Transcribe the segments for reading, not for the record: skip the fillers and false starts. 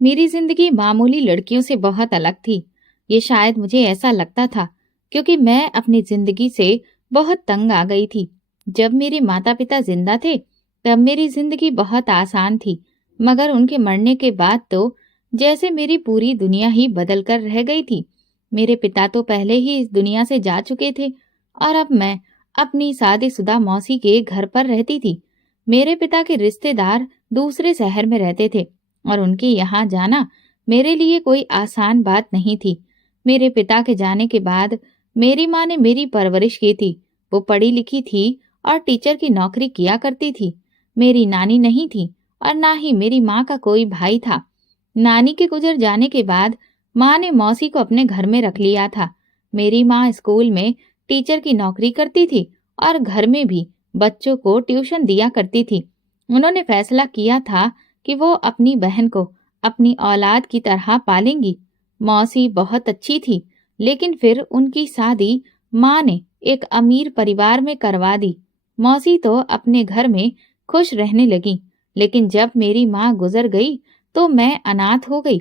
मेरी जिंदगी मामूली लड़कियों से बहुत अलग थी। ये शायद मुझे ऐसा लगता था क्योंकि मैं अपनी जिंदगी से बहुत तंग आ गई थी। जब मेरे माता पिता जिंदा थे तब मेरी जिंदगी बहुत आसान थी, मगर उनके मरने के बाद तो जैसे मेरी पूरी दुनिया ही बदल कर रह गई थी। मेरे पिता तो पहले ही इस दुनिया से जा चुके थे और अब मैं अपनी शादीशुदा मौसी के घर पर रहती थी। मेरे पिता के रिश्तेदार दूसरे शहर में रहते थे और उनके यहाँ जाना मेरे लिए कोई आसान बात नहीं थी। मेरे पिता के जाने के बाद मेरी माँ ने मेरी परवरिश की थी। वो पढ़ी लिखी थी और टीचर की नौकरी किया करती थी। मेरी नानी नहीं थी और ना ही मेरी माँ का कोई भाई था। नानी के गुजर जाने के बाद माँ ने मौसी को अपने घर में रख लिया था। मेरी माँ स्कूल में टीचर की नौकरी करती थी और घर में भी बच्चों को ट्यूशन दिया करती थी। उन्होंने फैसला किया था कि वो अपनी बहन को अपनी औलाद की तरह पालेंगी। मौसी बहुत अच्छी थी, लेकिन फिर उनकी शादी माँ ने एक अमीर परिवार में करवा दी। मौसी तो अपने घर में खुश रहने लगी, लेकिन जब मेरी माँ गुजर गई तो मैं अनाथ हो गई।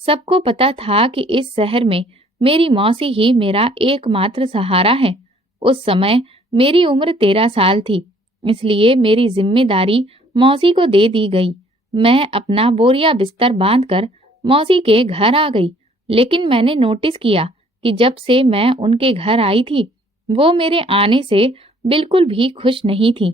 सबको पता था कि इस शहर में मेरी मौसी ही मेरा एकमात्र सहारा है। उस समय मेरी उम्र 13 साल थी, इसलिए मेरी जिम्मेदारी मौसी को दे दी गई। मैं अपना बोरिया बिस्तर बांधकर मौसी के घर आ गई, लेकिन मैंने नोटिस किया कि जब से मैं उनके घर आई थी, वो मेरे आने से बिल्कुल भी खुश नहीं थी।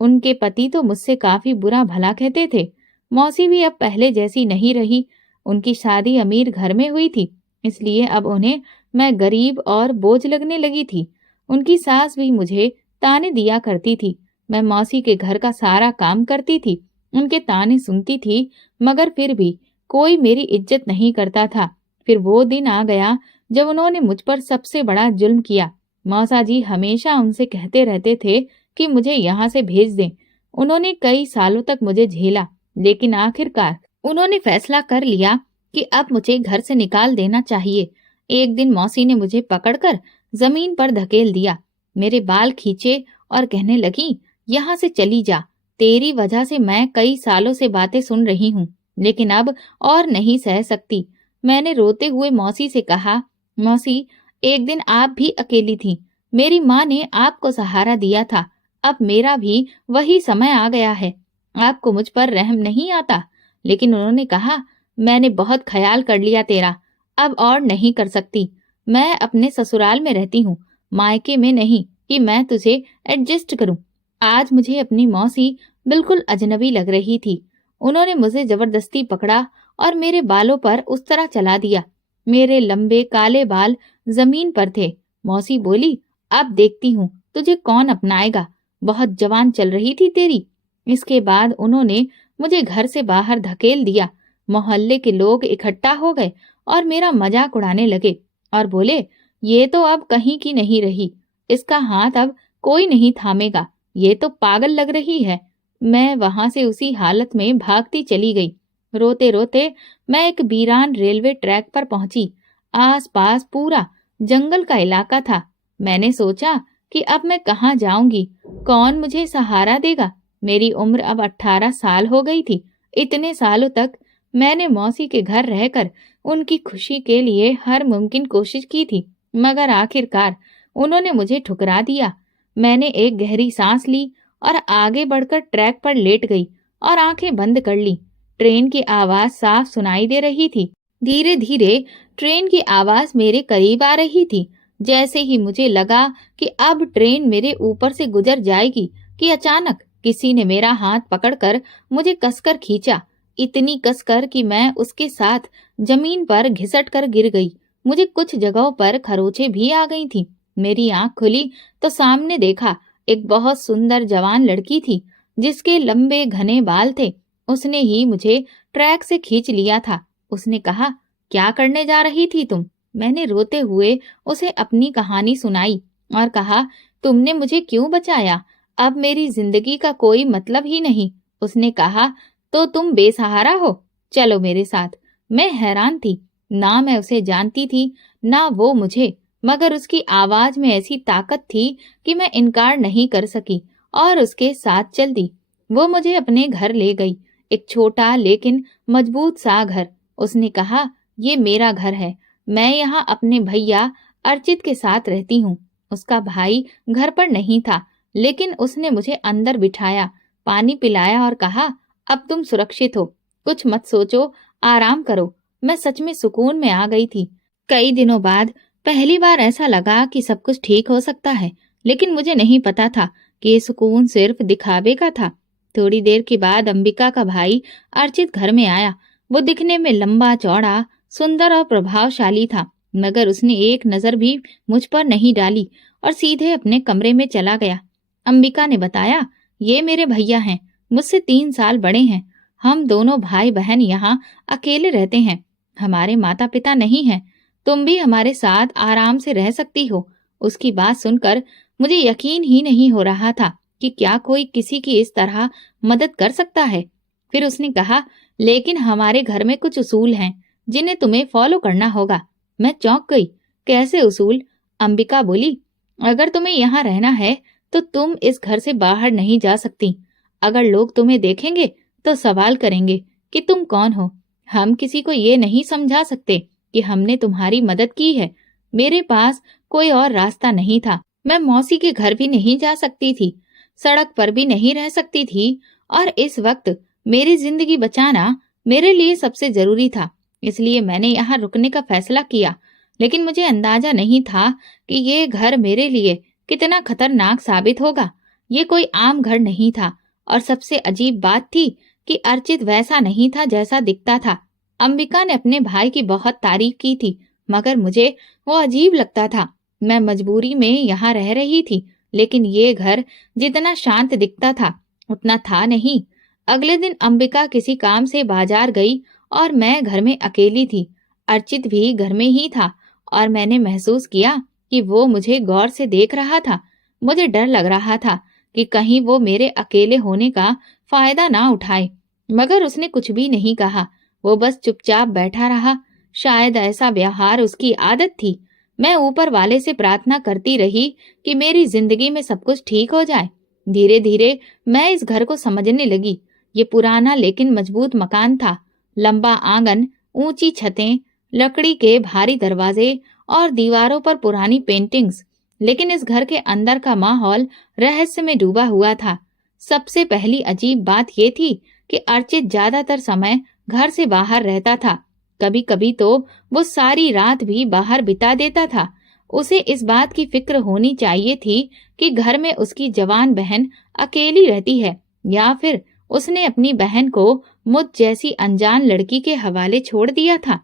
उनके पति तो मुझसे काफी बुरा भला कहते थे। मौसी भी अब पहले जैसी नहीं रही। उनकी शादी अमीर घर में हुई थी, इसलिए अब उन्हें मैं गरीब और बोझ लगने लगी थी। उनकी सास भी मुझे ताने दिया करती थी। मैं मौसी के घर का सारा काम करती थी, उनके ताने सुनती थी, मगर फिर भी कोई मेरी इज्जत नहीं करता था। फिर वो दिन आ गया जब उन्होंने मुझ पर सबसे बड़ा जुल्म किया। मौसा जी हमेशा उनसे कहते रहते थे कि मुझे यहाँ से भेज दें। उन्होंने कई सालों तक मुझे झेला, लेकिन आखिरकार उन्होंने फैसला कर लिया कि अब मुझे घर से निकाल देना चाहिए। एक दिन मौसी ने मुझे पकड़कर जमीन पर धकेल दिया, मेरे बाल खींचे और कहने लगी, यहाँ से चली जा। तेरी वजह से मैं कई सालों से बातें सुन रही हूँ, लेकिन अब और नहीं सह सकती। मैंने रोते हुए मौसी से कहा, मौसी, एक दिन आप भी अकेली थी। मेरी माँ ने आपको सहारा दिया था। अब मेरा भी वही समय आ गया है। आपको मुझ पर रहम नहीं आता। लेकिन उन्होंने कहा, मैंने बहुत ख्याल कर लिया तेरा, अब और नहीं कर सकती। मैं अपने ससुराल में रहती हूँ, मायके में नहीं कि मैं तुझे एडजस्ट करूँ। आज मुझे अपनी मौसी बिल्कुल अजनबी लग रही थी। उन्होंने मुझे जबरदस्ती पकड़ा और मेरे बालों पर उस तरह चला दिया। मेरे लंबे काले बाल जमीन पर थे। मौसी बोली, अब देखती हूँ तुझे कौन अपनाएगा। बहुत जवान चल रही थी तेरी। इसके बाद उन्होंने मुझे घर से बाहर धकेल दिया। मोहल्ले के लोग इकट्ठा हो गए और मेरा मजाक उड़ाने लगे और बोले, ये तो अब कहीं की नहीं रही, इसका हाथ अब कोई नहीं थामेगा, ये तो पागल लग रही है। मैं वहां से उसी हालत में भागती चली गई। रोते रोते मैं एक वीरान रेलवे ट्रैक पर पहुंची। आसपास पूरा जंगल का इलाका था। मैंने सोचा कि अब मैं कहाँ जाऊंगी, कौन मुझे सहारा देगा। मेरी उम्र अब 18 साल हो गई थी। इतने सालों तक मैंने मौसी के घर रहकर उनकी खुशी के लिए हर मुमकिन कोशिश की थी, मगर आखिरकार उन्होंने मुझे ठुकरा दिया। मैंने एक गहरी सांस ली और आगे बढ़कर ट्रैक पर लेट गई और आंखें बंद कर ली। ट्रेन की आवाज साफ सुनाई दे रही थी। धीरे धीरे ट्रेन की आवाज मेरे करीब आ रही थी। जैसे ही मुझे लगा कि अब ट्रेन मेरे ऊपर से गुजर जाएगी कि अचानक किसी ने मेरा हाथ पकड़कर मुझे कसकर खींचा, इतनी कसकर कि मैं उसके साथ जमीन पर घिसट कर गिर गई। मुझे कुछ जगहों पर खरोंचें भी आ गई थी। मेरी आंख खुली तो सामने देखा, एक बहुत सुंदर जवान लड़की थी जिसके लंबे घने बाल थे। उसने ही मुझे ट्रैक से खींच लिया था। उसने कहा, क्या करने जा रही थी तुम? मैंने रोते हुए उसे अपनी कहानी सुनाई और कहा, तुमने मुझे क्यों बचाया? अब मेरी जिंदगी का कोई मतलब ही नहीं। उसने कहा, तो तुम बेसहारा हो, चलो मेरे साथ। मैं हैरान थी, ना मैं उसे जानती थी ना वो मुझे, मगर उसकी आवाज में ऐसी ताकत थी कि मैं इनकार नहीं कर सकी और उसके साथ चल दी। वो मुझे अपने घर ले गई, एक छोटा लेकिन मजबूत सा घर। उसने कहा, ये मेरा घर है, मैं यहाँ अपने भैया अर्चित के साथ रहती हूँ। उसका भाई घर पर नहीं था, लेकिन उसने मुझे अंदर बिठाया, पानी पिलाया और कहा, अब तुम सुरक्षित हो, कुछ मत सोचो, आराम करो। मैं सच में सुकून में आ गई थी। कई दिनों बाद पहली बार ऐसा लगा कि सब कुछ ठीक हो सकता है, लेकिन मुझे नहीं पता था कि ये सुकून सिर्फ दिखावे का था। थोड़ी देर के बाद अंबिका का भाई अर्चित घर में आया। वो दिखने में लंबा चौड़ा, सुंदर और प्रभावशाली था, मगर उसने एक नजर भी मुझ पर नहीं डाली और सीधे अपने कमरे में चला गया। अंबिका ने बताया, ये मेरे भैया हैं, मुझसे 3 साल बड़े हैं। हम दोनों भाई बहन यहाँ अकेले रहते हैं, हमारे माता पिता नहीं हैं। तुम भी हमारे साथ आराम से रह सकती हो। उसकी बात सुनकर मुझे यकीन ही नहीं हो रहा था कि क्या कोई किसी की इस तरह मदद कर सकता है। फिर उसने कहा, लेकिन हमारे घर में कुछ उसूल हैं जिन्हें तुम्हें फॉलो करना होगा। मैं चौंक गई। कैसे उसूल? अंबिका बोली, अगर तुम्हें यहाँ रहना है तो तुम इस घर से बाहर नहीं जा सकती। अगर लोग तुम्हें देखेंगे तो सवाल करेंगे कि तुम कौन हो। हम किसी को ये नहीं समझा सकते कि हमने तुम्हारी मदद की है। मेरे पास कोई और रास्ता नहीं था। मैं मौसी के घर भी नहीं जा सकती थी, सड़क पर भी नहीं रह सकती थी, और इस वक्त मेरी जिंदगी बचाना मेरे लिए सबसे जरूरी था। इसलिए मैंने यहाँ रुकने का फैसला किया। लेकिन मुझे अंदाजा नहीं था कि ये घर मेरे लिए कितना खतरनाक साबित होगा। ये कोई आम घर नहीं था, और सबसे अजीब बात थी कि अर्चित वैसा नहीं था जैसा दिखता था। अंबिका ने अपने भाई की बहुत तारीफ की थी, मगर मुझे वो अजीब लगता था। मैं मजबूरी में यहाँ रह रही थी, लेकिन ये घर जितना शांत दिखता था उतना था नहीं। अगले दिन अंबिका किसी काम से बाजार गई और मैं घर में अकेली थी। अर्चित भी घर में ही था और मैंने महसूस किया कि वो मुझे गौर से देख रहा था। मुझे डर लग रहा था कि कहीं वो मेरे अकेले होने का फायदा ना उठाए, मगर उसने कुछ भी नहीं कहा। वो बस चुपचाप बैठा रहा। शायद ऐसा व्यवहार उसकी आदत थी। मैं ऊपर वाले से प्रार्थना करती रही कि मेरी जिंदगी में सब कुछ ठीक हो जाए। धीरे धीरे मैं इस घर को समझने लगी। ये पुराना लेकिन मजबूत मकान था। लंबा आंगन, ऊंची छतें, लकड़ी के भारी दरवाजे और दीवारों पर पुरानी पेंटिंग्स। लेकिन इस घर के अंदर का माहौल रहस्य में डूबा हुआ था। सबसे पहली अजीब बात ये थी कि अर्चित ज्यादातर समय घर से बाहर रहता था। कभी कभी तो वो सारी रात भी बाहर बिता देता था। उसे इस बात की फिक्र होनी चाहिए थी कि घर में उसकी जवान बहन अकेली रहती है, या फिर उसने अपनी बहन को मुझ जैसी अनजान लड़की के हवाले छोड़ दिया था।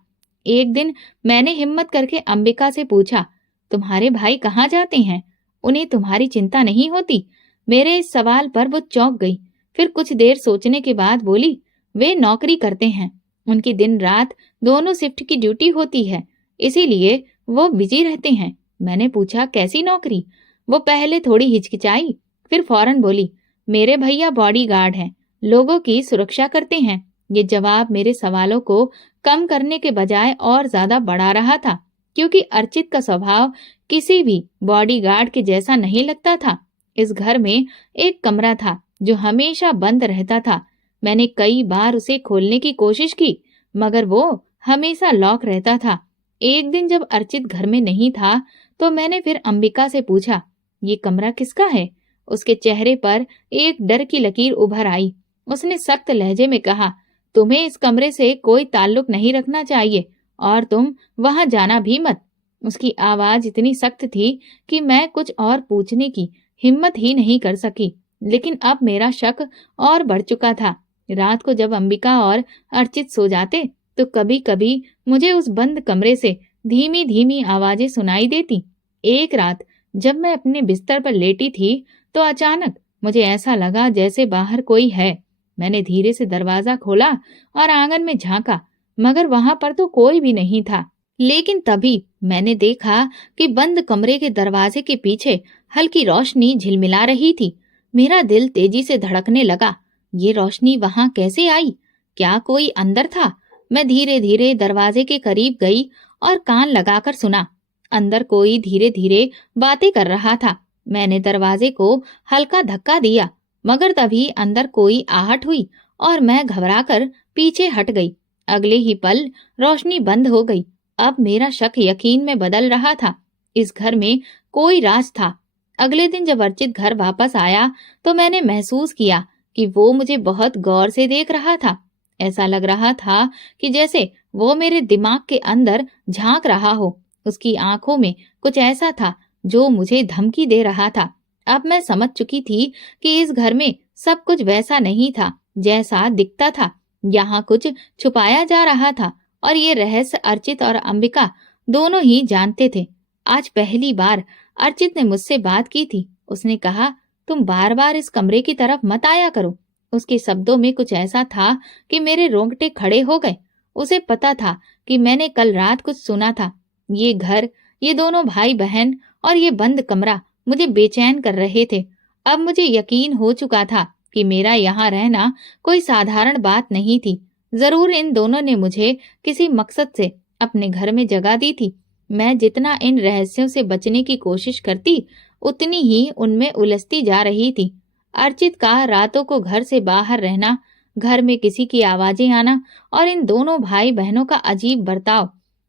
एक दिन मैंने हिम्मत करके अंबिका से पूछा, तुम्हारे भाई कहाँ जाते हैं? उन्हें तुम्हारी चिंता नहीं होती? मेरे इस सवाल पर वो चौंक गई। फिर कुछ देर सोचने के बाद बोली, वे नौकरी करते हैं। उनकी दिन रात दोनों शिफ्ट की ड्यूटी होती है, इसीलिए वो बिजी रहते हैं। मैंने पूछा, कैसी नौकरी? वो पहले थोड़ी हिचकिचाई, फिर फौरन बोली, मेरे भैया बॉडीगार्ड हैं, लोगों की सुरक्षा करते हैं। ये जवाब मेरे सवालों को कम करने के बजाय और ज्यादा बढ़ा रहा था, क्योंकि अर्चित का स्वभाव किसी भी बॉडीगार्ड के जैसा नहीं लगता था। इस घर में एक कमरा था जो हमेशा बंद रहता था। मैंने कई बार उसे खोलने की कोशिश की, मगर वो हमेशा लॉक रहता था। एक दिन जब अर्चित घर में नहीं था तो मैंने फिर अंबिका से पूछा, ये कमरा किसका है? उसके चेहरे पर एक डर की लकीर उभर आई। उसने सख्त लहजे में कहा, तुम्हें इस कमरे से कोई ताल्लुक नहीं रखना चाहिए और तुम वहां जाना भी मत। उसकी आवाज इतनी सख्त थी कि मैं कुछ और पूछने की हिम्मत ही नहीं कर सकी। लेकिन अब मेरा शक और बढ़ चुका था। रात को जब अंबिका और अर्चित सो जाते तो कभी कभी मुझे उस बंद कमरे से धीमी धीमी आवाजें सुनाई देती। एक रात जब मैं अपने बिस्तर पर लेटी थी तो अचानक मुझे ऐसा लगा जैसे बाहर कोई है। मैंने धीरे से दरवाजा खोला और आंगन में झांका, मगर वहां पर तो कोई भी नहीं था। लेकिन तभी मैंने देखा कि बंद कमरे के दरवाजे के पीछे हल्की रोशनी झिलमिला रही थी। मेरा दिल तेजी से धड़कने लगा। ये रोशनी वहां कैसे आई? क्या कोई अंदर था? मैं धीरे धीरे दरवाजे के करीब गई और कान लगाकर सुना। अंदर कोई धीरे धीरे बातें कर रहा था। मैंने दरवाजे को हल्का धक्का दिया, मगर तभी अंदर कोई आहट हुई और मैं घबराकर पीछे हट गई। अगले ही पल रोशनी बंद हो गई। अब मेरा शक यकीन में बदल रहा था। इस घर में कोई राज था। अगले दिन जब अर्चित घर वापस आया तो मैंने महसूस किया कि वो मुझे बहुत गौर से देख रहा था। ऐसा लग रहा था कि जैसे वो मेरे दिमाग के अंदर झांक रहा हो। उसकी आंखों में कुछ ऐसा था जो मुझे धमकी दे रहा था। अब मैं समझ चुकी थी कि इस घर में सब कुछ वैसा नहीं था जैसा दिखता था। यहाँ कुछ छुपाया जा रहा था और ये रहस्य अर्चित और अंबिका दोनों ही जानते थे। आज पहली बार अर्चित ने मुझसे बात की थी। उसने कहा, तुम बार बार इस कमरे की तरफ मत आया करो। उसके शब्दों में कुछ ऐसा था कि मेरे रोंगटे खड़े हो गए। उसे पता था कि मैंने कल रात कुछ सुना था। ये घर, ये दोनों भाई बहन और ये बंद कमरा मुझे बेचैन कर रहे थे। अब मुझे यकीन हो चुका था कि मेरा यहाँ रहना कोई साधारण बात नहीं थी। जरूर इन दोनों ने मुझे किसी मकसद से अपने घर में जगह दी थी। मैं जितना इन रहस्यों से बचने की कोशिश करती, उतनी ही उनमें उलझती जा रही थी। अर्चित का रातों को घर से बाहर रहना, घर में किसी की आवाजें आना और इन दोनों भाई बहनों का अजीब बर्ताव,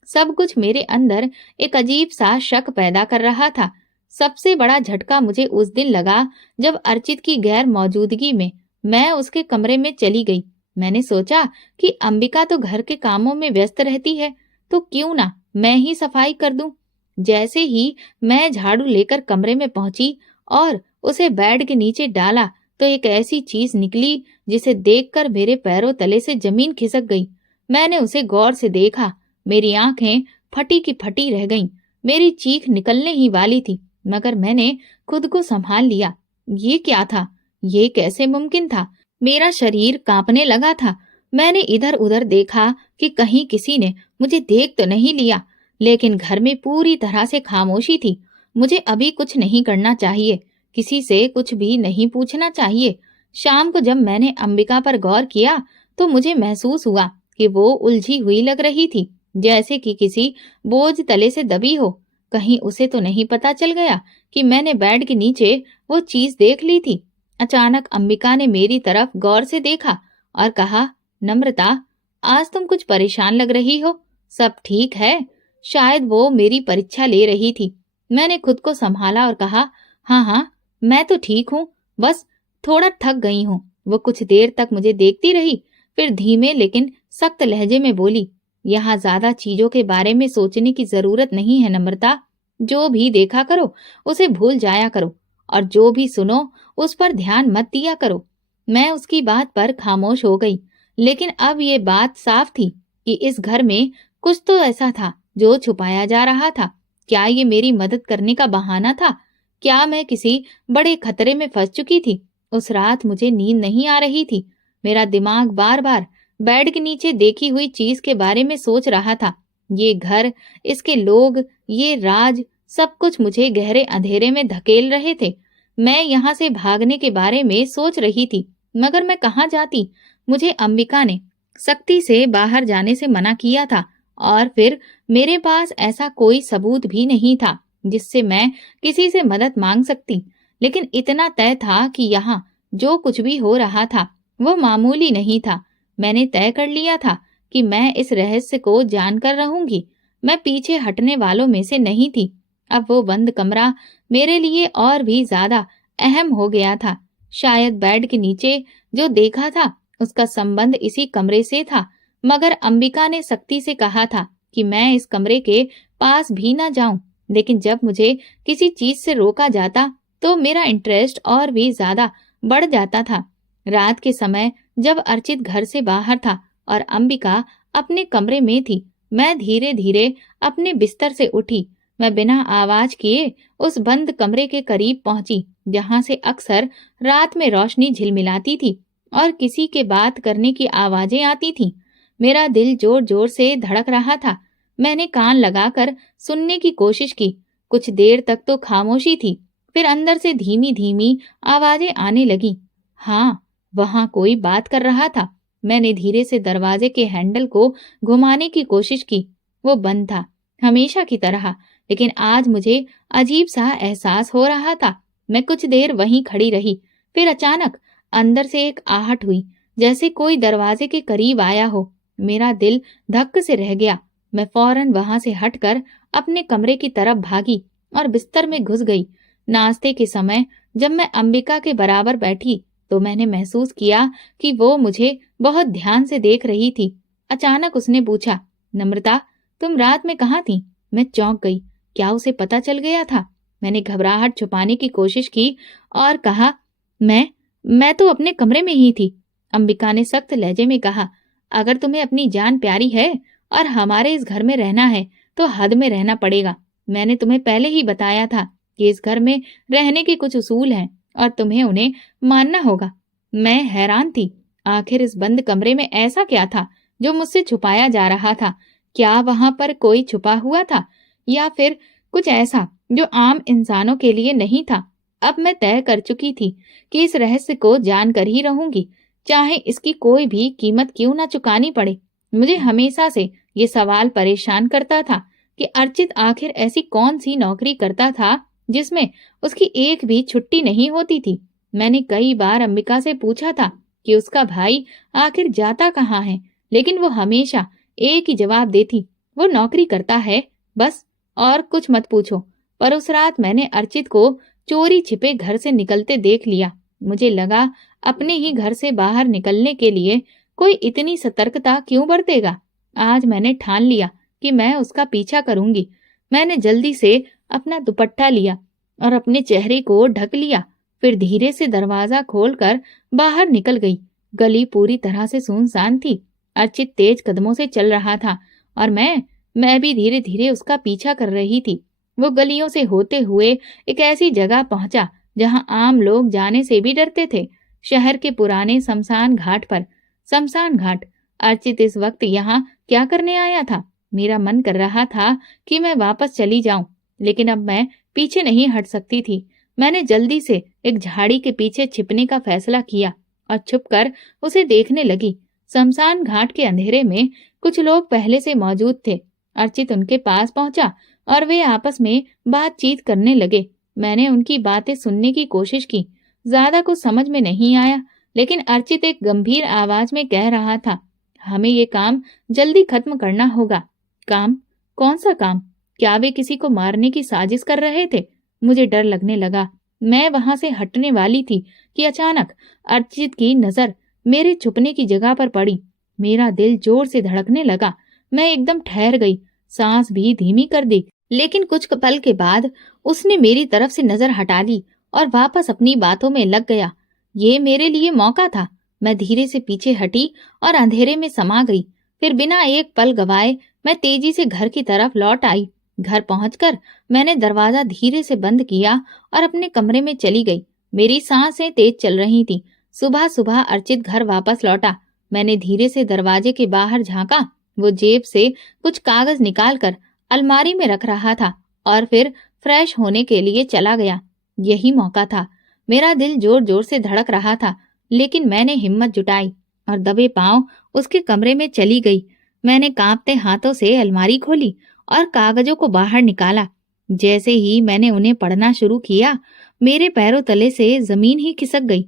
सब कुछ मेरे अंदर एक अजीब सा शक पैदा कर रहा था। सबसे बड़ा झटका मुझे उस दिन लगा जब अर्चित की गैर मौजूदगी में मैं उसके कमरे में चली गई। मैंने सोचा कि अंबिका तो घर के कामों में व्यस्त रहती है, तो क्यों ना मैं ही सफाई कर दूं। जैसे ही मैं झाड़ू लेकर कमरे में पहुंची और उसे बेड के नीचे डाला तो एक ऐसी चीज निकली जिसे देखकर मेरे पैरों तले से जमीन खिसक गई। मैंने उसे गौर से देखा। मेरी आंखें फटी की फटी रह गईं। मेरी चीख निकलने ही वाली थी, मगर मैंने खुद को संभाल लिया। ये क्या था? ये कैसे मुमकिन था? मेरा शरीर कांपने लगा था। मैंने इधर उधर देखा कि कहीं किसी ने मुझे देख तो नहीं लिया, लेकिन घर में पूरी तरह से खामोशी थी। मुझे अभी कुछ नहीं करना चाहिए, किसी से कुछ भी नहीं पूछना चाहिए। शाम को जब मैंने अंबिका पर गौर किया तो मुझे महसूस हुआ कि वो उलझी हुई लग रही थी, जैसे कि किसी बोझ तले से दबी हो। कहीं उसे तो नहीं पता चल गया कि मैंने बेड के नीचे वो चीज देख ली थी। अचानक अंबिका ने मेरी तरफ गौर से देखा और कहा, नम्रता, आज तुम कुछ परेशान लग रही हो। सब ठीक है? शायद वो मेरी परीक्षा ले रही थी। मैंने खुद को संभाला और कहा, हाँ हाँ, मैं तो ठीक हूँ, बस थोड़ा थक गई हूँ। वो कुछ देर तक मुझे देखती रही, फिर धीमे लेकिन सख्त लहजे में बोली, यहाँ ज्यादा चीजों के बारे में सोचने की जरूरत नहीं है नम्रता। जो भी देखा करो उसे भूल जाया करो और जो भी सुनो उस पर ध्यान मत दिया करो। मैं उसकी बात पर खामोश हो गई, लेकिन अब ये बात साफ थी कि इस घर में कुछ तो ऐसा था जो छुपाया जा रहा था। क्या ये मेरी मदद करने का बहाना था? क्या मैं किसी बड़े खतरे में फंस चुकी थी? उस रात मुझे नींद नहीं आ रही थी। मेरा दिमाग बार बार बेड के नीचे देखी हुई चीज के बारे में सोच रहा था। ये घर, इसके लोग, ये राज, सब कुछ मुझे गहरे अंधेरे में धकेल रहे थे। मैं यहाँ से भागने के बारे में सोच रही थी, मगर मैं कहाँ जाती? मुझे अंबिका ने सख्ती से बाहर जाने से मना किया था और फिर मेरे पास ऐसा कोई सबूत भी नहीं था जिससे मैं किसी से मदद मांग सकती। लेकिन इतना तय था कि यहाँ जो कुछ भी हो रहा था वो मामूली नहीं था। मैंने तय कर लिया था कि मैं इस रहस्य को जानकर रहूंगी। मैं पीछे हटने वालों में से नहीं थी। अब वो बंद कमरा मेरे लिए और भी ज्यादा अहम हो गया था। शायद बेड के नीचे जो देखा था उसका संबंध इसी कमरे से था, मगर अंबिका ने सख्ती से कहा था कि मैं इस कमरे के पास भी ना जाऊं। लेकिन जब मुझे किसी चीज से रोका जाता तो मेरा इंटरेस्ट और भी ज्यादा बढ़ जाता था। रात के समय जब अर्चित घर से बाहर था और अंबिका अपने कमरे में थी, मैं धीरे धीरे अपने बिस्तर से उठी। मैं बिना आवाज किए उस बंद कमरे के करीब पहुंची, जहां से अक्सर रात में रोशनी झिलमिलाती थी और किसी के बात करने की आवाजें आती थीं। मेरा दिल जोर जोर से धड़क रहा था। मैंने कान लगाकर सुनने की कोशिश की। कुछ देर तक तो खामोशी थी, फिर अंदर से धीमी धीमी आवाजें आने लगी। हाँ, वहां कोई बात कर रहा था। मैंने धीरे से दरवाजे के हैंडल को घुमाने की कोशिश की। वो बंद था, हमेशा की तरह, लेकिन आज मुझे अजीब सा एहसास हो रहा था। मैं कुछ देर वहीं खड़ी रही, फिर अचानक अंदर से एक आहट हुई, जैसे कोई दरवाजे के करीब आया हो। मेरा दिल धक्क से रह गया। मैं फौरन वहां से हटकर अपने कमरे की तरफ भागी और बिस्तर में घुस गई। नाश्ते के समय जब मैं अंबिका के बराबर बैठी तो मैंने महसूस किया कि वो मुझे बहुत ध्यान से देख रही थी। अचानक उसने पूछा, नम्रता, तुम रात में कहाँ थी? मैं चौंक गई। क्या उसे पता चल गया था? मैंने घबराहट छुपाने की कोशिश की और कहा, मैं तो अपने कमरे में ही थी। अंबिका ने सख्त लहजे में कहा, अगर तुम्हें अपनी जान प्यारी है और हमारे इस घर में रहना है तो हद में रहना पड़ेगा। मैंने तुम्हें पहले ही बताया था कि इस घर में रहने के कुछ उसूल हैं और तुम्हें उन्हें मानना होगा। मैं हैरान थी। आखिर इस बंद कमरे में ऐसा क्या था जो मुझसे छुपाया जा रहा था? क्या वहां पर कोई छुपा हुआ था या फिर कुछ ऐसा जो आम इंसानों के लिए नहीं था? अब मैं तय कर चुकी थी कि इस रहस्य को जानकर ही रहूंगी, चाहे इसकी कोई भी कीमत क्यों ना चुकानी पड़े। मुझे हमेशा से ये सवाल परेशान करता था कि अर्चित आखिर ऐसी कौन सी नौकरी करता था जिसमें उसकी एक भी छुट्टी नहीं होती थी। मैंने कई बार अंबिका से पूछा था कि उसका भाई आखिर जाता कहाँ है, लेकिन वो हमेशा एक ही जवाब देती, वो नौकरी करता है बस, और कुछ मत पूछो। पर उस रात मैंने अर्चित को चोरी छिपे घर से निकलते देख लिया। मुझे लगा, अपने ही घर से बाहर निकलने के लिए कोई इतनी सतर्कता क्यों बरतेगा। आज मैंने ठान लिया कि मैं उसका पीछा करूंगी। मैंने जल्दी से अपना दुपट्टा लिया और अपने चेहरे को ढक लिया, फिर धीरे से दरवाजा खोलकर बाहर निकल गई। गली पूरी तरह से सुनसान थी। अर्चित तेज कदमों से चल रहा था और मैं भी धीरे धीरे उसका पीछा कर रही थी। वो गलियों से होते हुए एक ऐसी जगह पहुंचा जहां आम लोग जाने से भी डरते थे, शहर के पुराने शमशान घाट पर। शमशान घाट। अर्चित इस वक्त यहाँ क्या करने आया था? मेरा मन कर रहा था कि मैं वापस चली जाऊं, लेकिन अब मैं पीछे नहीं हट सकती थी। मैंने जल्दी से एक झाड़ी के पीछे छिपने का फैसला किया और छुपकर उसे देखने लगी। शमशान घाट के अंधेरे में कुछ लोग पहले से मौजूद थे। अर्चित उनके पास पहुंचा और वे आपस में बातचीत करने लगे। मैंने उनकी बातें सुनने की कोशिश की। ज्यादा कुछ समझ में नहीं आया, लेकिन अर्चित एक गंभीर आवाज में कह रहा था, हमें ये काम जल्दी खत्म करना होगा। काम? कौन सा काम? क्या वे किसी को मारने की साजिश कर रहे थे? मुझे डर लगने लगा। मैं वहां से हटने वाली थी कि अचानक अर्चित की नजर मेरे छुपने की जगह पर पड़ी। मेरा दिल जोर से धड़कने लगा। मैं एकदम ठहर गई, सांस भी धीमी कर दी। लेकिन कुछ पल के बाद उसने मेरी तरफ से नजर हटा ली और वापस अपनी बातों में लग गया। ये मेरे लिए मौका था। मैं धीरे से पीछे हटी और अंधेरे में समा गई। फिर बिना एक पल गवाए मैं तेजी से घर की तरफ लौट आई। घर पहुंचकर मैंने दरवाजा धीरे से बंद किया और अपने कमरे में चली गई। मेरी सांसें तेज चल रही थी। सुबह सुबह अर्चित घर वापस लौटा। मैंने धीरे से दरवाजे के बाहर झांका। वो जेब से कुछ कागज निकालकर अलमारी में रख रहा था और फिर फ्रेश होने के लिए चला गया। यही मौका था। मेरा दिल जोर जोर से धड़क रहा था, लेकिन मैंने हिम्मत जुटाई और दबे पांव उसके कमरे में चली गई। मैंने कांपते हाथों से अलमारी खोली और कागजों को बाहर निकाला। जैसे ही मैंने उन्हें पढ़ना शुरू किया, मेरे पैरों तले से जमीन ही खिसक गई।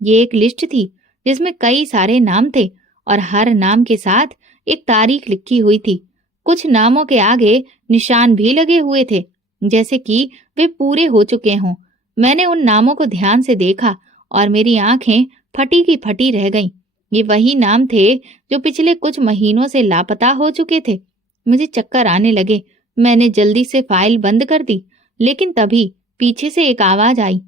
ये एक लिस्ट थी जिसमें कई सारे नाम थे और हर नाम के साथ एक तारीख लिखी हुई थी। कुछ नामों के आगे निशान भी लगे हुए थे, जैसे कि वे पूरे हो चुके हों। मैंने उन नामों को ध्यान से देखा और मेरी आंखें फटी की फटी रह गईं। ये वही नाम थे जो पिछले कुछ महीनों से लापता हो चुके थे। मुझे चक्कर आने लगे। मैंने जल्दी से फाइल बंद कर दी, लेकिन तभी पीछे से एक आवाज आई,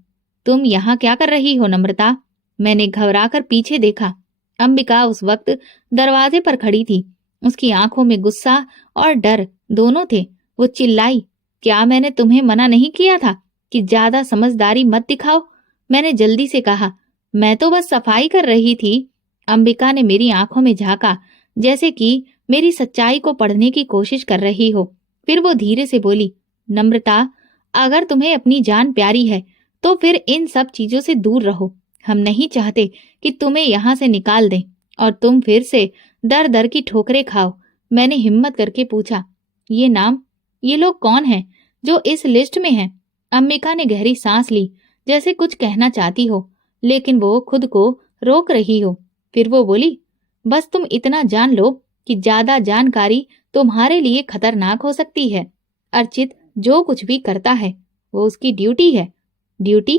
तुम यहाँ क्या कर रही हो नम्रता? मैंने घबराकर पीछे देखा। अंबिका उस वक्त दरवाजे पर खड़ी थी। उसकी आंखों में गुस्सा और डर दोनों थे। वो चिल्लाई, क्या मैंने तुम्हें मना नहीं किया था कि ज्यादा समझदारी मत दिखाओ? मैंने जल्दी से कहा, मैं तो बस सफाई कर रही थी। अंबिका ने मेरी आंखों में झांका, जैसे कि मेरी सच्चाई को पढ़ने की कोशिश कर रही हो। फिर वो धीरे से बोली, नम्रता, अगर तुम्हें अपनी जान प्यारी है तो फिर इन सब चीजों से दूर रहो। हम नहीं चाहते कि तुम्हें यहाँ से निकाल दें और तुम फिर से दर दर की ठोकरें खाओ। मैंने हिम्मत करके पूछा, ये नाम, ये लोग कौन हैं जो इस लिस्ट में हैं? अंबिका ने गहरी सांस ली, जैसे कुछ कहना चाहती हो, लेकिन वो खुद को रोक रही हो। फिर वो बोली, बस तुम इतना जान लो कि ज्यादा जानकारी तुम्हारे लिए खतरनाक हो सकती है। अर्चित जो कुछ भी करता है वो उसकी ड्यूटी है। ड्यूटी?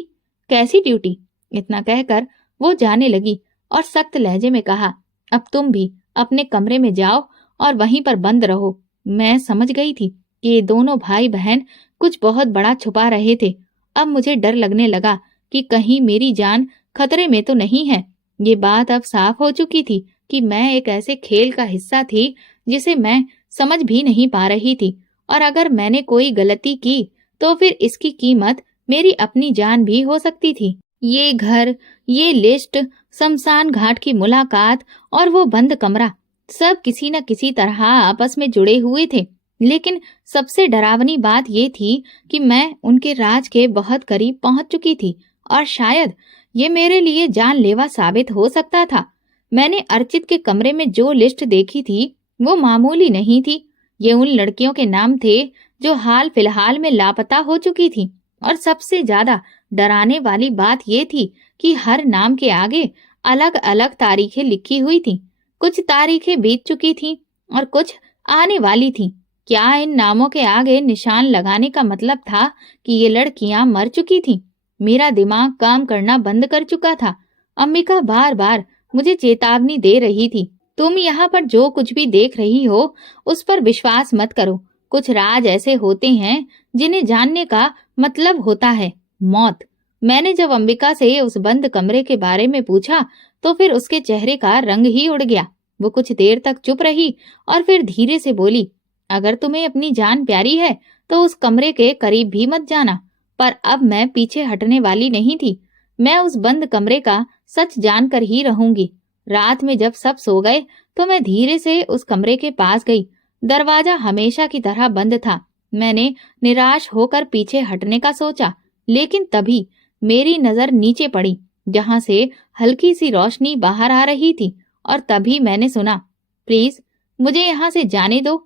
कैसी ड्यूटी? इतना कहकर वो जाने लगी और सख्त लहजे में कहा, अब तुम भी अपने कमरे में जाओ और वहीं पर बंद रहो। मैं समझ गई थी कि ये दोनों भाई बहन कुछ बहुत बड़ा छुपा रहे थे। अब मुझे डर लगने लगा कि कहीं मेरी जान खतरे में तो नहीं है। ये बात अब साफ हो चुकी थी कि मैं एक ऐसे खेल का हिस्सा थी जिसे मैं समझ भी नहीं पा रही थी, और अगर मैंने कोई गलती की तो फिर इसकी कीमत मेरी अपनी जान भी हो सकती थी। ये घर, ये लिस्ट, शमशान घाट की मुलाकात और वो बंद कमरा, सब किसी न किसी तरह आपस में जुड़े हुए थे। लेकिन सबसे डरावनी बात ये थी कि मैं उनके राज के बहुत करीब पहुंच चुकी थी, और शायद ये मेरे लिए जानलेवा साबित हो सकता था। मैंने अर्चित के कमरे में जो लिस्ट देखी थी वो मामूली नहीं थी। ये उन लड़कियों के नाम थे जो हाल फिलहाल में लापता हो चुकी थी, और सबसे ज्यादा डराने वाली बात ये थी कि हर नाम के आगे अलग अलग तारीखें लिखी हुई थी। कुछ तारीखें बीत चुकी थी और कुछ आने वाली थी। क्या इन नामों के आगे निशान लगाने का मतलब था कि ये लड़कियां मर चुकी थीं? मेरा दिमाग काम करना बंद कर चुका था। अम्बिका बार बार मुझे चेतावनी दे रही थी, तुम यहाँ पर जो कुछ भी देख रही हो उस पर विश्वास मत करो। कुछ राज ऐसे होते हैं जिन्हें जानने का मतलब होता है मौत। मैंने जब अंबिका से उस बंद कमरे के बारे में पूछा तो फिर उसके चेहरे का रंग ही उड़ गया। वो कुछ देर तक चुप रही और फिर धीरे से बोली, अगर तुम्हें अपनी जान प्यारी है तो उस कमरे के करीब भी मत जाना। पर अब मैं पीछे हटने वाली नहीं थी। मैं उस बंद कमरे का सच जानकर ही रहूंगी। रात में जब सब सो गए तो मैं धीरे से उस कमरे के पास गई। दरवाजा हमेशा की तरह बंद था। मैंने निराश होकर पीछे हटने का सोचा, लेकिन तभी मेरी नजर नीचे पड़ी जहां से हल्की सी रोशनी बाहर आ रही थी, और तभी मैंने सुना, प्लीज मुझे यहाँ से जाने दो,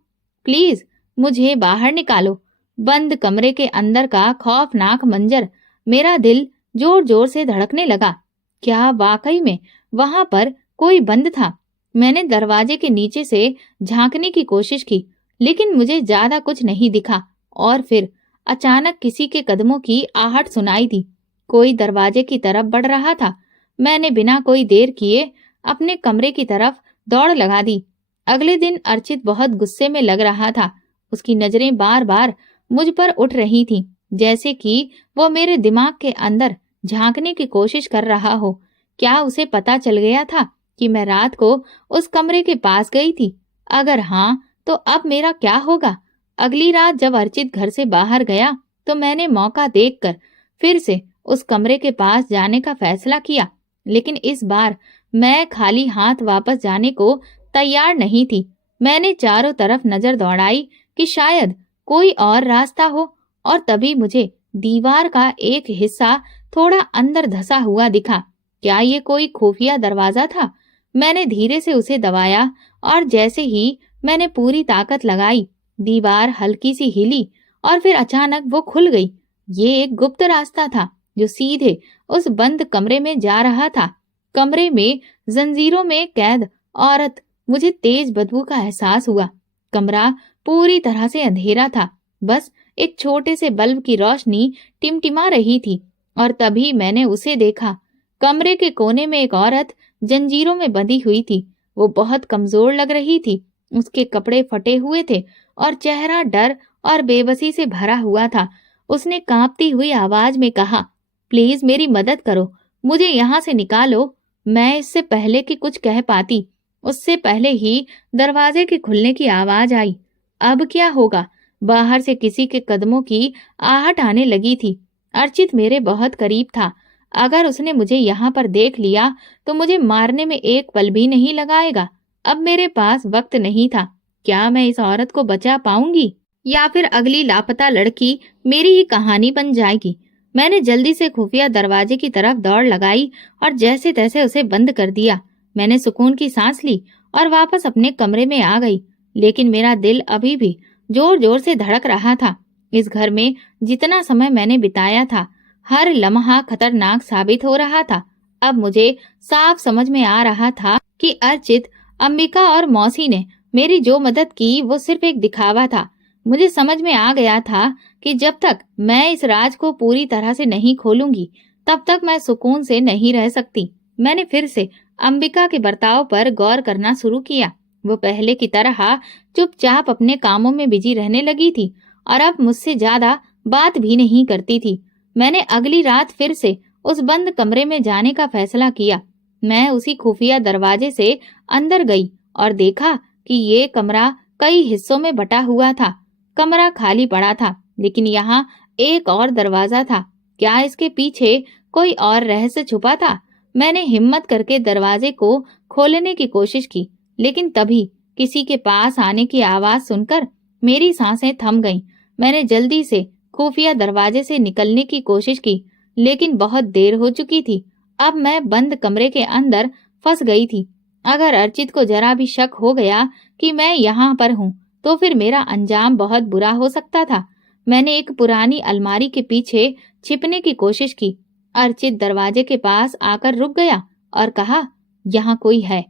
प्लीज मुझे बाहर निकालो। बंद कमरे के अंदर का खौफनाक मंजर, मेरा दिल जोर जोर से धड़कने लगा। क्या वाकई में वहां पर कोई बंद था? मैंने दरवाजे के नीचे से झांकने की कोशिश की, लेकिन मुझे ज्यादा कुछ नहीं दिखा। और फिर अचानक किसी के कदमों की आहट सुनाई दी। कोई दरवाजे की तरफ बढ़ रहा था। मैंने बिना कोई देर किए अपने कमरे की तरफ दौड़ लगा दी। अगले दिन अर्चित बहुत गुस्से में लग रहा था। उसकी नजरें बार बार मुझ पर उठ रही थीं, जैसे कि वो मेरे दिमाग के अंदर झांकने की कोशिश कर रहा हो। क्या उसे पता चल गया था कि मैं रात को उस कमरे के पास गई थी? अगर हाँ, तो अब मेरा क्या होगा? अगली रात जब अर्चित घर से बाहर गया तो मैंने मौका देखकर फिर से उस कमरे के पास जाने का फैसला किया, लेकिन इस बार मैं खाली हाथ वापस जाने को तैयार नहीं थी। मैंने चारों तरफ नजर दौड़ाई कि शायद कोई और रास्ता हो, और तभी मुझे दीवार का एक हिस्सा थोड़ा अंदर धंसा हुआ दिखा। क्या ये कोई खुफिया दरवाजा था? मैंने धीरे से उसे दबाया, और जैसे ही मैंने पूरी ताकत लगाई, दीवार हल्की सी हिली और फिर अचानक वो खुल गई। ये एक गुप्त रास्ता था जो सीधे उस बंद कमरे में जा रहा था। कमरे में जंजीरों में कैद औरत। मुझे तेज बदबू का एहसास हुआ। कमरा पूरी तरह से अंधेरा था, बस एक छोटे से बल्ब की रोशनी टिमटिमा रही थी, और तभी मैंने उसे देखा। कमरे के कोने में एक औरत जंजीरों में बंधी हुई थी। वो बहुत कमजोर लग रही थी। उसके कपड़े फटे हुए थे और चेहरा डर और बेबसी से भरा हुआ था। उसने कांपती हुई आवाज में कहा, प्लीज मेरी मदद करो, मुझे यहाँ से निकालो। मैं इससे पहले कि कुछ कह पाती, उससे पहले ही दरवाजे के खुलने की आवाज आई। अब क्या होगा? बाहर से किसी के कदमों की आहट आने लगी थी। अर्चित मेरे बहुत करीब था। अगर उसने मुझे यहाँ पर देख लिया तो मुझे मारने में एक पल भी नहीं लगाएगा। अब मेरे पास वक्त नहीं था। क्या मैं इस औरत को बचा पाऊंगी, या फिर अगली लापता लड़की मेरी ही कहानी बन जाएगी? मैंने जल्दी से खुफिया दरवाजे की तरफ दौड़ लगाई और जैसे तैसे उसे बंद कर दिया। मैंने सुकून की सांस ली और वापस अपने कमरे में आ गई, लेकिन मेरा दिल अभी भी जोर जोर से धड़क रहा था। इस घर में जितना समय मैंने बिताया था, हर लम्हा खतरनाक साबित हो रहा था। अब मुझे साफ समझ में आ रहा था कि अर्चित, अंबिका और मौसी ने मेरी जो मदद की वो सिर्फ एक दिखावा था। मुझे समझ में आ गया था कि जब तक मैं इस राज को पूरी तरह से नहीं खोलूंगी, तब तक मैं सुकून से नहीं रह सकती। मैंने फिर से अंबिका के बर्ताव पर गौर करना शुरू किया। वो पहले की तरह चुपचाप अपने कामों में बिजी रहने लगी थी और अब मुझसे ज्यादा बात भी नहीं करती थी। मैंने अगली रात फिर से उस बंद कमरे में जाने का फैसला किया। मैं उसी खुफिया दरवाजे से अंदर गई और देखा कि ये कमरा कई हिस्सों में बटा हुआ था। कमरा खाली पड़ा था, लेकिन यहाँ एक और दरवाजा था। क्या इसके पीछे कोई और रहस्य छुपा था? मैंने हिम्मत करके दरवाजे को खोलने की कोशिश की, लेकिन तभी किसी के पास आने की आवाज सुनकर मेरी सांसें थम गईं। मैंने जल्दी से खुफिया दरवाजे से निकलने की कोशिश की, लेकिन बहुत देर हो चुकी थी। अब मैं बंद कमरे के अंदर फंस गई थी। अगर अर्चित को जरा भी शक हो गया कि मैं यहाँ पर हूँ, तो फिर मेरा अंजाम बहुत बुरा हो सकता था। मैंने एक पुरानी अलमारी के पीछे छिपने की कोशिश की। अर्चित दरवाजे के पास आकर रुक गया और कहा, यहाँ कोई है।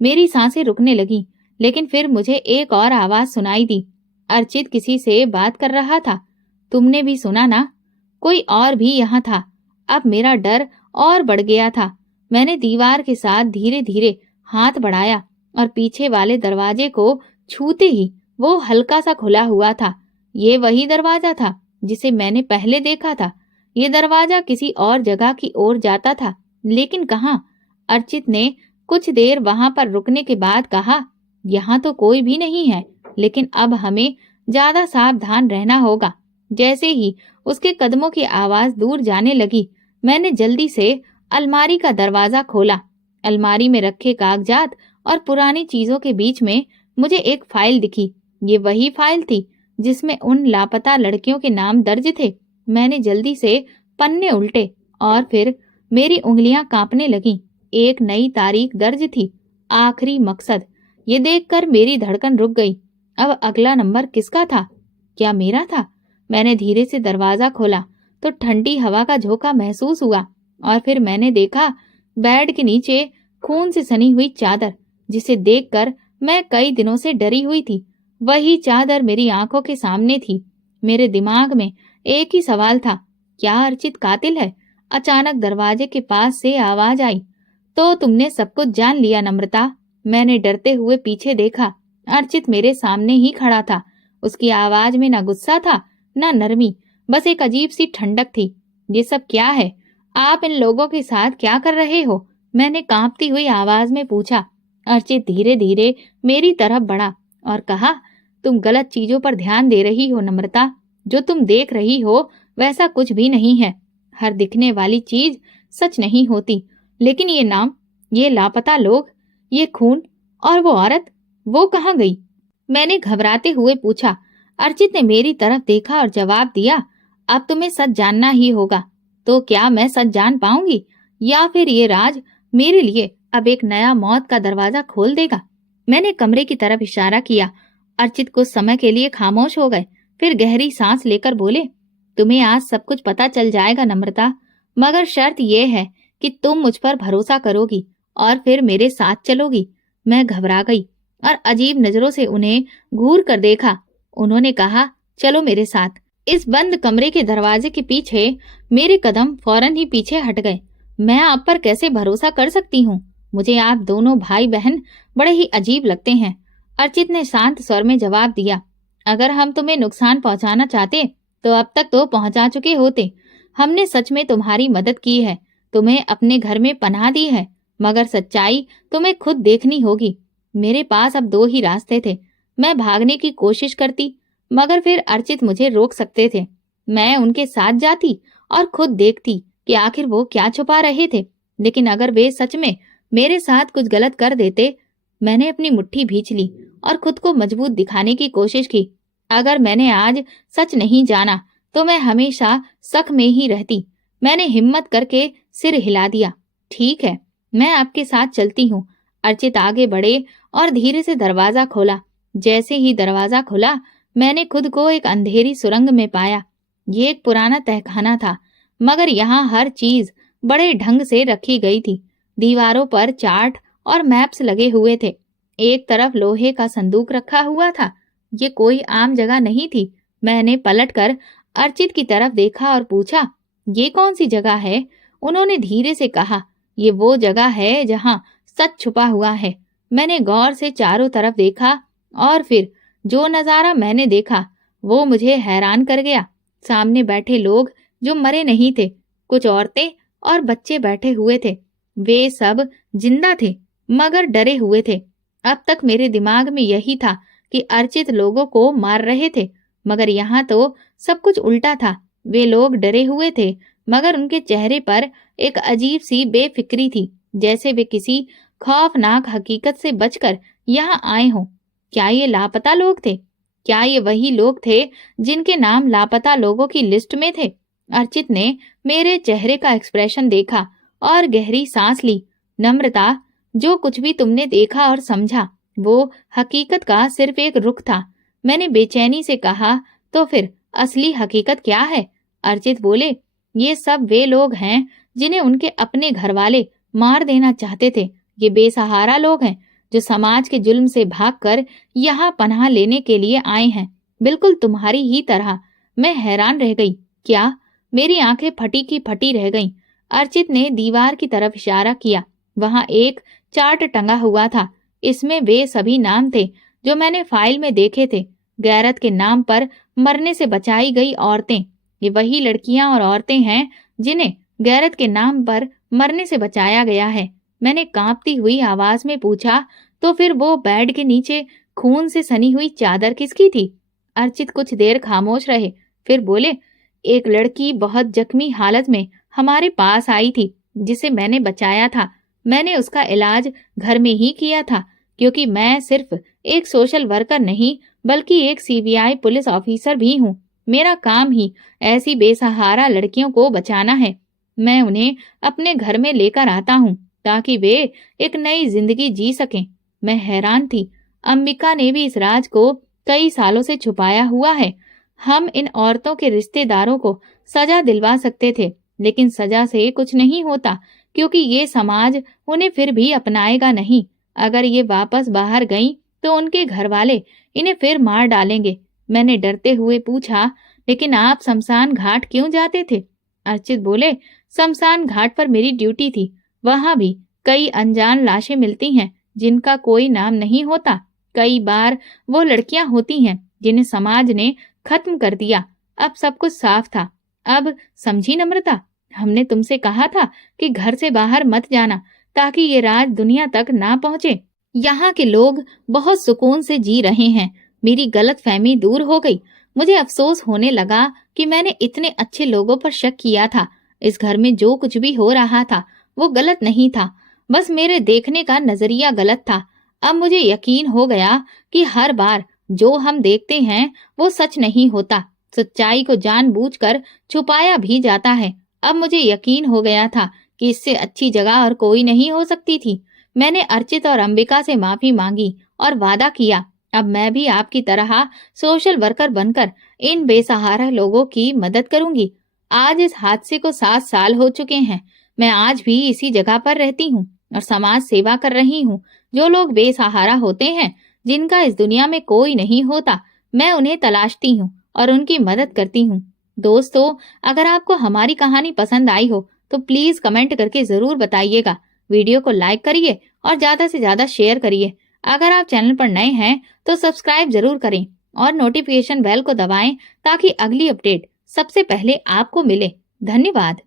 मेरी सांसें रुकने लगी, लेकिन फिर मुझे एक और आवाज सुनाई दी। अर्चित किसी से बात कर रहा था। तुमने भी सुना ना? कोई और भी यहाँ था। अब मेरा डर और बढ़ गया था। मैंने दीवार के साथ धीरे धीरे हाथ बढ़ाया और पीछे वाले दरवाजे को छूते ही वो हल्का सा खुला हुआ था। ये वही दरवाजा था जिसे मैंने पहले देखा था। ये दरवाजा किसी और जगह की ओर जाता था, लेकिन कहाँ? अर्चित ने कुछ देर वहां पर रुकने के बाद कहा, यहाँ तो कोई भी नहीं है, लेकिन अब हमें ज्यादा सावधान रहना होगा। जैसे ही उसके कदमों की आवाज दूर जाने लगी, मैंने जल्दी से अलमारी का दरवाजा खोला। अलमारी में रखे कागजात और पुरानी चीजों के बीच में मुझे एक फाइल दिखी। ये वही फाइल थी जिसमें उन लापता लड़कियों के नाम दर्ज थे। मैंने जल्दी से पन्ने उल्टे और फिर मेरी उंगलियां कांपने लगीं। एक नई तारीख दर्ज थी, आखिरी मकसद। ये देखकर मेरी धड़कन रुक गई। अब अगला नंबर किसका था? क्या मेरा था? मैंने धीरे से दरवाजा खोला तो ठंडी हवा का झोंका महसूस हुआ और फिर मैंने देखा बेड के नीचे खून से सनी हुई चादर, जिसे देखकर मैं कई दिनों से डरी हुई थी। वही चादर मेरी आंखों के सामने थी। मेरे दिमाग में एक ही सवाल था, क्या अर्चित कातिल है? अचानक दरवाजे के पास से आवाज आई, तो तुमने सब कुछ जान लिया नम्रता? मैंने डरते हुए पीछे देखा। अर्चित मेरे सामने ही खड़ा था। उसकी आवाज में ना गुस्सा था, ना नरमी, बस एक अजीब सी ठंडक थी। ये सब क्या है? आप इन लोगों के साथ क्या कर रहे हो? मैंने कांपती हुई आवाज में पूछा। अर्चित धीरे धीरे मेरी तरफ बढ़ा और कहा, तुम गलत चीजों पर ध्यान दे रही हो नम्रता। जो तुम देख रही हो वैसा कुछ भी नहीं है। हर दिखने वाली चीज सच नहीं होती। लेकिन ये नाम, ये लापता लोग, ये खून और वो औरत, वो कहाँ गई? मैंने घबराते हुए पूछा। अर्चित ने मेरी तरफ देखा और जवाब दिया, अब तुम्हें सच जानना ही होगा। तो क्या मैं सच जान पाऊंगी, या फिर ये राज मेरे लिए अब एक नया मौत का दरवाजा खोल देगा? मैंने कमरे की तरफ इशारा किया। अर्चित कुछ समय के लिए खामोश हो गए, फिर गहरी सांस लेकर बोले, तुम्हें आज सब कुछ पता चल जाएगा नम्रता, मगर शर्त यह है कि तुम मुझ पर भरोसा करोगी और फिर मेरे साथ चलोगी। मैं घबरा गई और अजीब नजरों से उन्हें घूर कर देखा। उन्होंने कहा, चलो मेरे साथ। इस बंद कमरे के दरवाजे के पीछे मेरे कदम फौरन ही पीछे हट गए। मैं आप पर कैसे भरोसा कर सकती हूँ? मुझे आप दोनों भाई बहन बड़े ही अजीब लगते हैं। अर्चित ने शांत स्वर में जवाब दिया, अगर हम तुम्हें नुकसान पहुंचाना चाहते तो अब तक तो पहुंचा चुके होते। हमने सच में तुम्हारी मदद की है, तुम्हें अपने घर में पनाह दी है, मगर सच्चाई तुम्हें खुद देखनी होगी। मेरे पास अब दो ही रास्ते थे। मैं भागने की कोशिश करती, मगर फिर अर्चित मुझे रोक सकते थे। मैं उनके साथ जाती और खुद देखती कि आखिर वो क्या छुपा रहे थे। लेकिन अगर वे सच में मेरे साथ कुछ गलत कर देते। मैंने अपनी मुट्ठी भींच ली और खुद को मजबूत दिखाने की कोशिश की। अगर मैंने आज सच नहीं जाना तो मैं हमेशा शक में ही रहती। मैंने हिम्मत करके सिर हिला दिया। ठीक है, मैं आपके साथ चलती हूँ। अर्चित आगे बढ़े और धीरे से दरवाजा खोला। जैसे ही दरवाजा खुला, मैंने खुद को एक अंधेरी सुरंग में पाया। ये एक पुराना तहखाना था, मगर यहाँ हर चीज बड़े ढंग से रखी गई थी। दीवारों पर चार्ट और मैप्स लगे हुए थे। एक तरफ लोहे का संदूक रखा हुआ था। ये कोई आम जगह नहीं थी। मैंने पलटकर अर्चित की तरफ देखा और पूछा, ये कौन सी जगह है? उन्होंने धीरे से कहा, ये वो जगह है जहाँ सच छुपा हुआ है। मैंने गौर से चारों तरफ देखा और फिर जो नजारा मैंने देखा वो मुझे हैरान कर गया। सामने बैठे लोग जो मरे नहीं थे, कुछ औरतें और बच्चे बैठे हुए थे। वे सब जिंदा थे मगर डरे हुए थे। अब तक मेरे दिमाग में यही था कि अर्चित लोगों को मार रहे थे, मगर यहाँ तो सब कुछ उल्टा था। वे लोग डरे हुए थे मगर उनके चेहरे पर एक अजीब सी बेफिक्री थी, जैसे वे किसी खौफनाक हकीकत से बचकर यहाँ आए हों। क्या ये लापता लोग थे? क्या ये वही लोग थे जिनके नाम लापता लोगों की लिस्ट में थे? अर्चित ने मेरे चेहरे का एक्सप्रेशन देखा और गहरी सांस ली। नम्रता, जो कुछ भी तुमने देखा और समझा वो हकीकत का सिर्फ एक रुख था। मैंने बेचैनी से कहा, तो फिर असली हकीकत क्या है? अर्चित बोले, ये सब वे लोग हैं जिन्हें उनके अपने घरवाले मार देना चाहते थे। ये बेसहारा लोग हैं जो समाज के जुल्म से भागकर यहाँ पनाह लेने के लिए आए हैं, बिल्कुल तुम्हारी ही तरह। मैं हैरान रह गई। क्या? मेरी आंखें फटी की फटी रह गईं। अर्चित ने दीवार की तरफ इशारा किया। वहां एक चार्ट टंगा हुआ था। इसमें वे सभी नाम थे जो मैंने फाइल में देखे थे। गैरत के नाम पर मरने से बचाई गई औरतें। ये वही लड़कियां और औरतें हैं जिन्हें गैरत के नाम पर मरने से बचाया गया है। मैंने कांपती हुई आवाज में पूछा, तो फिर वो बेड के नीचे खून से सनी हुई चादर किसकी थी? अर्चित कुछ देर खामोश रहे, फिर बोले, एक लड़की बहुत जख्मी हालत में हमारे पास आई थी जिसे मैंने बचाया था। मैंने उसका इलाज घर में ही किया था, क्योंकि मैं सिर्फ एक सोशल वर्कर नहीं बल्कि एक सीबीआई पुलिस ऑफिसर भी हूँ। मेरा काम ही ऐसी बेसहारा लड़कियों को बचाना है। मैं उन्हें अपने घर में लेकर आता हूँ ताकि वे एक नई जिंदगी जी सकें। मैं हैरान थी। अंबिका ने भी इस राज को कई सालों से छुपाया हुआ है। हम इन औरतों के रिश्तेदारों को सजा दिलवा सकते थे, लेकिन सजा से कुछ नहीं होता, क्योंकि ये समाज उन्हें फिर भी अपनाएगा नहीं। अगर ये वापस बाहर गईं तो उनके घर वाले इन्हें फिर मार डालेंगे। मैंने डरते हुए पूछा, लेकिन आप शमशान घाट क्यों जाते थे? अर्चित बोले, शमशान घाट पर मेरी ड्यूटी थी। वहां भी कई अनजान लाशें मिलती हैं जिनका कोई नाम नहीं होता। कई बार वो लड़कियां होती हैं जिन्हें समाज ने खत्म कर दिया। अब सब कुछ साफ था। अब समझी नम्रता? हमने तुमसे कहा था कि घर से बाहर मत जाना ताकि ये राज दुनिया तक ना पहुंचे। यहाँ के लोग बहुत सुकून से जी रहे हैं। मेरी गलतफहमी दूर हो गई। मुझे अफसोस होने लगा कि मैंने इतने अच्छे लोगों पर शक किया था। इस घर में जो कुछ भी हो रहा था वो गलत नहीं था, बस मेरे देखने का नजरिया गलत था। अब मुझे यकीन हो गया कि हर बार जो हम देखते हैं वो सच नहीं होता। सच्चाई को जानबूझकर छुपाया भी जाता है। अब मुझे यकीन हो गया था कि इससे अच्छी जगह और कोई नहीं हो सकती थी। मैंने अर्चित और अंबिका से माफी मांगी और वादा किया, अब मैं भी आपकी तरह सोशल वर्कर बनकर इन बेसहारा लोगों की मदद करूंगी। आज इस हादसे को 7 साल हो चुके हैं। मैं आज भी इसी जगह पर रहती हूँ और समाज सेवा कर रही हूँ। जो लोग बेसहारा होते हैं, जिनका इस दुनिया में कोई नहीं होता, मैं उन्हें तलाशती हूँ और उनकी मदद करती हूँ। दोस्तों, अगर आपको हमारी कहानी पसंद आई हो तो प्लीज कमेंट करके जरूर बताइएगा। वीडियो को लाइक करिए और ज्यादा से ज्यादा शेयर करिए। अगर आप चैनल पर नए हैं तो सब्सक्राइब जरूर करें और नोटिफिकेशन बेल को दबाएं ताकि अगली अपडेट सबसे पहले आपको मिले। धन्यवाद।